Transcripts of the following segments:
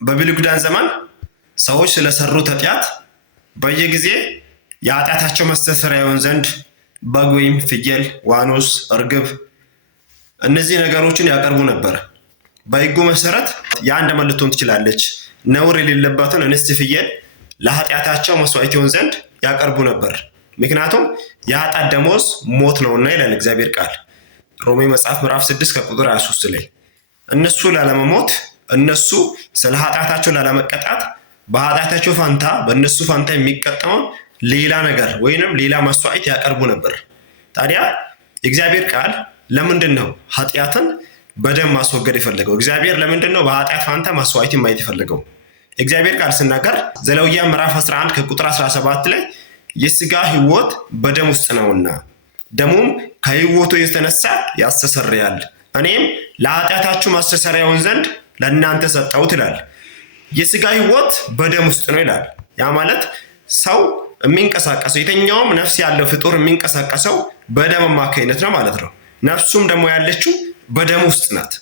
በብሉይ ኪዳን ዘመን ሰዎች ስለሰሩት ኃጢአት በየጊዜ የኃጢአታቸው መስተስሪያ ይሆን ዘንድ በግ ወይም ፍየል፣ ዋኖስ፣ እርግብ እነዚህ ነገሮችን ያቀርቡ ነበር። በሕጉ መሰረት የአንድ ዓመት ልትሆን ትችላለች ነውር የሌለባትን እንስት ፍየል ለኃጢአታቸው መስዋዕት ይሆን ዘንድ ያቀርቡ ነበር። ምክንያቱም የኃጢአት ደመወዝ ሞት ነውና ይላል እግዚአብሔር ቃል ሮሜ መጽሐፍ ምዕራፍ 6 ከቁጥር 23 ላይ እነሱ ላለመሞት እነሱ ስለ ኃጢአታቸው ላለመቀጣት በኃጢአታቸው ፋንታ በእነሱ ፋንታ የሚቀጣውን ሌላ ነገር ወይንም ሌላ መስዋዕት ያቀርቡ ነበር። ታዲያ እግዚአብሔር ቃል ለምንድን ነው ኃጢአትን በደም ማስወገድ የፈለገው? እግዚአብሔር ለምንድን ነው በኃጢአት ፋንታ መስዋዕትን ማየት የፈለገው? እግዚአብሔር ቃል ሲናገር ዘሌዋውያን ምዕራፍ 11 ከቁጥር 17 ላይ የሥጋ ሕይወት በደም ውስጥ ነውና ደሙም ከሕይወቱ የተነሳ ያስተሰርያል፣ እኔም ለኃጢአታችሁ ማስተሰሪያ ይሆን ዘንድ ለእናንተ ሰጠሁት ይላል። የሥጋ ሕይወት በደም ውስጥ ነው ይላል። ያ ማለት ሰው የሚንቀሳቀሰው የትኛውም ነፍስ ያለው ፍጡር የሚንቀሳቀሰው በደም አማካኝነት ነው ማለት ነው። ነፍሱም ደግሞ ያለችው በደም ውስጥ ናት።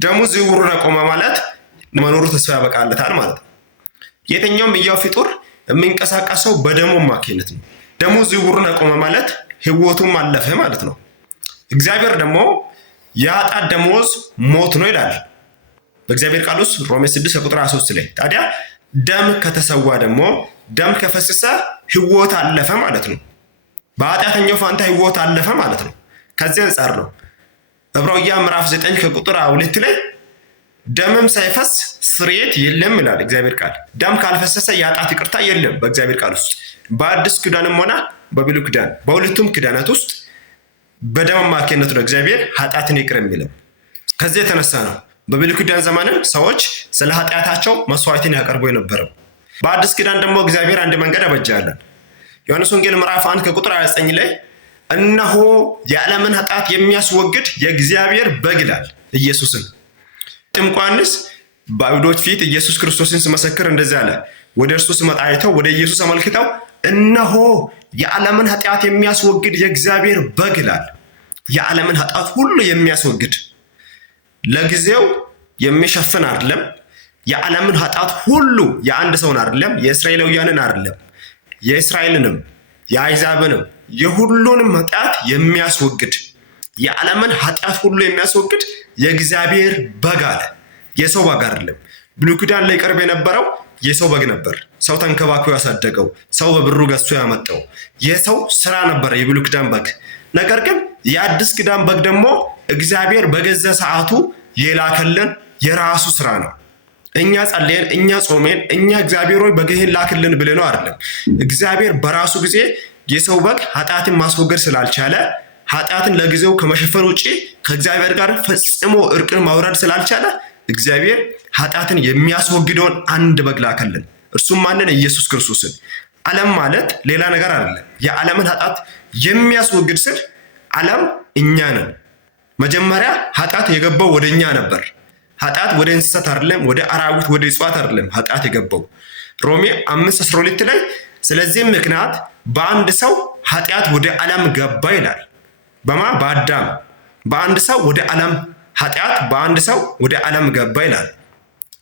ደሙ ዝውውሩን አቆመ ማለት መኖሩ ተስፋ ያበቃለታል ማለት ነው። የትኛውም ሕያው ፍጡር የሚንቀሳቀሰው በደሙ አማካኝነት ነው። ደሙ ዝውውሩን አቆመ ማለት ሕይወቱም አለፈ ማለት ነው። እግዚአብሔር ደግሞ የኃጢአት ደመወዝ ሞት ነው ይላል በእግዚአብሔር ቃል ውስጥ ሮሜ 6 ቁጥር 23 ላይ። ታዲያ ደም ከተሰዋ ደግሞ ደም ከፈሰሰ ሕይወት አለፈ ማለት ነው። በኃጢአተኛው ፋንታ ሕይወት አለፈ ማለት ነው። ከዚህ አንጻር ነው ዕብራውያን ምዕራፍ 9 ከቁጥር 2 ላይ ደምም ሳይፈስ ስርየት የለም ይላል እግዚአብሔር ቃል። ደም ካልፈሰሰ የኃጢአት ይቅርታ የለም በእግዚአብሔር ቃል ውስጥ። በአዲስ ኪዳንም ሆነ በብሉይ ኪዳን በሁለቱም ኪዳናት ውስጥ በደም አማካኝነት ነው እግዚአብሔር ኃጢአትን ይቅር የሚለው። ከዚህ የተነሳ ነው በብሉይ ኪዳን ዘመንም ሰዎች ስለ ኃጢአታቸው መስዋዕትን ያቀርቡ የነበረው። በአዲስ ኪዳን ደግሞ እግዚአብሔር አንድ መንገድ አበጃለን። ዮሐንስ ወንጌል ምዕራፍ 1 ከቁጥር 29 ላይ እነሆ የዓለምን ኃጢአት የሚያስወግድ የእግዚአብሔር በግ ይላል ኢየሱስን። ጥምቁ ዮሐንስ በአይሁዶች ፊት ኢየሱስ ክርስቶስን ሲመሰክር እንደዚህ አለ። ወደ እርሱ ሲመጣ አይተው ወደ ኢየሱስ አመልክተው እነሆ የዓለምን ኃጢአት የሚያስወግድ የእግዚአብሔር በግ ይላል። የዓለምን ኃጢአት ሁሉ የሚያስወግድ ለጊዜው የሚሸፍን አይደለም። የዓለምን ኃጢአት ሁሉ የአንድ ሰውን አይደለም፣ የእስራኤላውያንን አይደለም፣ የእስራኤልንም የአሕዛብንም የሁሉንም ኃጢአት የሚያስወግድ የዓለምን ኃጢአት ሁሉ የሚያስወግድ የእግዚአብሔር በግ አለ። የሰው በግ አይደለም። ብሉይ ኪዳን ላይ ቀርብ የነበረው የሰው በግ ነበር። ሰው ተንከባክቦ ያሳደገው፣ ሰው በብሩ ገዝቶ ያመጣው የሰው ስራ ነበር የብሉይ ኪዳን በግ። ነገር ግን የአዲስ ኪዳን በግ ደግሞ እግዚአብሔር በገዛ ሰዓቱ የላከልን የራሱ ስራ ነው። እኛ ጸልየን እኛ ጾሜን እኛ እግዚአብሔር ሆይ በግህን ላክልን ብለን ነው አይደለም። እግዚአብሔር በራሱ ጊዜ የሰው በግ ኃጢአትን ማስወገድ ስላልቻለ ኃጢአትን ለጊዜው ከመሸፈን ውጪ ከእግዚአብሔር ጋር ፈጽሞ እርቅን ማውረድ ስላልቻለ እግዚአብሔር ኃጢአትን የሚያስወግደውን አንድ በግ ላከልን። እርሱም ማንን? ኢየሱስ ክርስቶስን። ዓለም ማለት ሌላ ነገር አይደለም። የዓለምን ኃጢአት የሚያስወግድ ስል ዓለም እኛ ነን። መጀመሪያ ኃጢአት የገባው ወደ እኛ ነበር። ኃጢአት ወደ እንስሳት አይደለም፣ ወደ አራዊት ወደ እጽዋት አይደለም ኃጢአት የገባው። ሮሜ 5:12 ላይ ስለዚህም ምክንያት በአንድ ሰው ኃጢአት ወደ ዓለም ገባ ይላል። በአዳም በአንድ ሰው ወደ ዓለም ኃጢአት በአንድ ሰው ወደ ዓለም ገባ ይላል።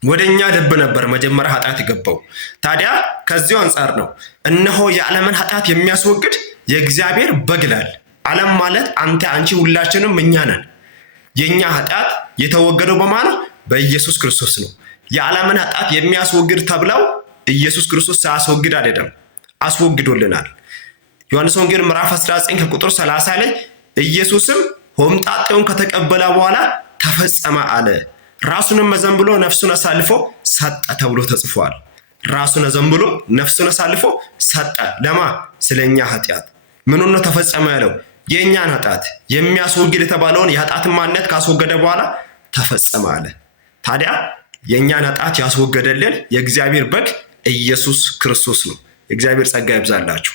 ወደኛ ልብ ነበር መጀመሪያ ኃጢአት የገባው። ታዲያ ከዚሁ አንጻር ነው እነሆ የዓለምን ኃጢአት የሚያስወግድ የእግዚአብሔር በግ ይላል። ዓለም ማለት አንተ፣ አንቺ፣ ሁላችንም እኛ ነን። የኛ ኃጢአት የተወገደው በማን ነው? በኢየሱስ ክርስቶስ ነው። የዓለምን ኃጢአት የሚያስወግድ ተብለው ኢየሱስ ክርስቶስ ሳያስወግድ አይደለም፣ አስወግዶልናል። ዮሐንስ ወንጌል ምዕራፍ 19 ከቁጥር 30 ላይ ኢየሱስም ሆምጣጤውን ከተቀበለ በኋላ ተፈጸመ አለ፣ ራሱንም አዘንብሎ ነፍሱን አሳልፎ ሰጠ ተብሎ ተጽፏል። ራሱን አዘንብሎ ነፍሱን አሳልፎ ሰጠ ለማ? ስለኛ ኃጢአት። ምኑን ነው ተፈጸመ ያለው? የእኛን ኃጢአት የሚያስወግድ የተባለውን የኃጢአትን ማንነት ካስወገደ በኋላ ተፈጸመ አለ። ታዲያ የእኛን ኃጢአት ያስወገደልን የእግዚአብሔር በግ ኢየሱስ ክርስቶስ ነው። የእግዚአብሔር ጸጋ ይብዛላችሁ።